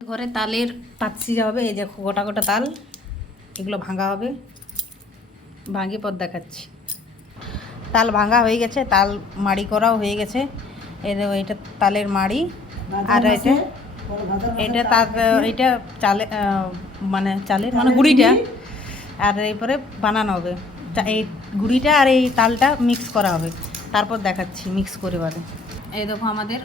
ঘরে তালের পাচ্ছি হবে, এই যে গোটা গোটা তাল, এগুলো ভাঙা হবে। ভাঙি পর দেখাচ্ছি। তাল ভাঙা হয়ে গেছে, তাল মাড়ি করাও হয়ে গেছে। এই দেখো এটা তালের মাড়ি। আর এটা এটা তার এটা চালে মানে চালের মানে গুঁড়িটা, আর এরপরে বানানো হবে। এই গুঁড়িটা আর এই তালটা মিক্স করা হবে, তারপর দেখাচ্ছি মিক্স করে বাদে। এই দেখো আমাদের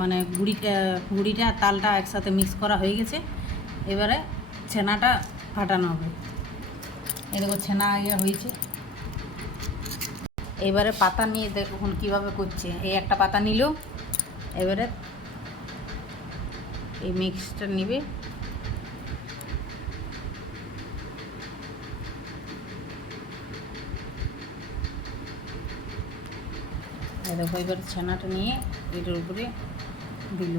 মানে গুঁড়িটা আর তালটা একসাথে মিক্স করা হয়ে গেছে। এবারে ছানাটা ফাটানো হবে। এই দেখো ছানা ইয়ে হয়েছে। এবারে পাতা নিয়ে দেখুন কীভাবে করছে। এই একটা পাতা নিল, এবারে এই মিক্সটা নিবে। এই দেখো এবারে ছানাটা নিয়ে এটার উপরে দিল,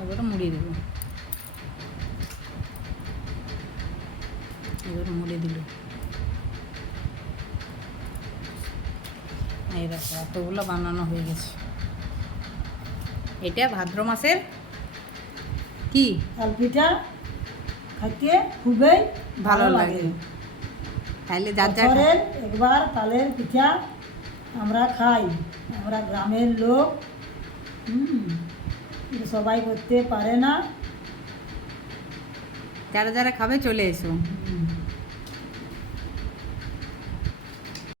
এবারে মুড়িয়ে দেব। এবারে মুড়ে দিল। এই দেখো এতগুলো বানানো হয়ে গেছে। এটা ভাদ্র মাসের কি তাল পিঠা খাইতে খুবই ভালো লাগে। তাইলে যার যার বছরে একবার তালের পিঠা আমরা খাই, আমরা গ্রামের লোক। এটা সবাই করতে পারে না। যারা যারা খাবে চলে এসো।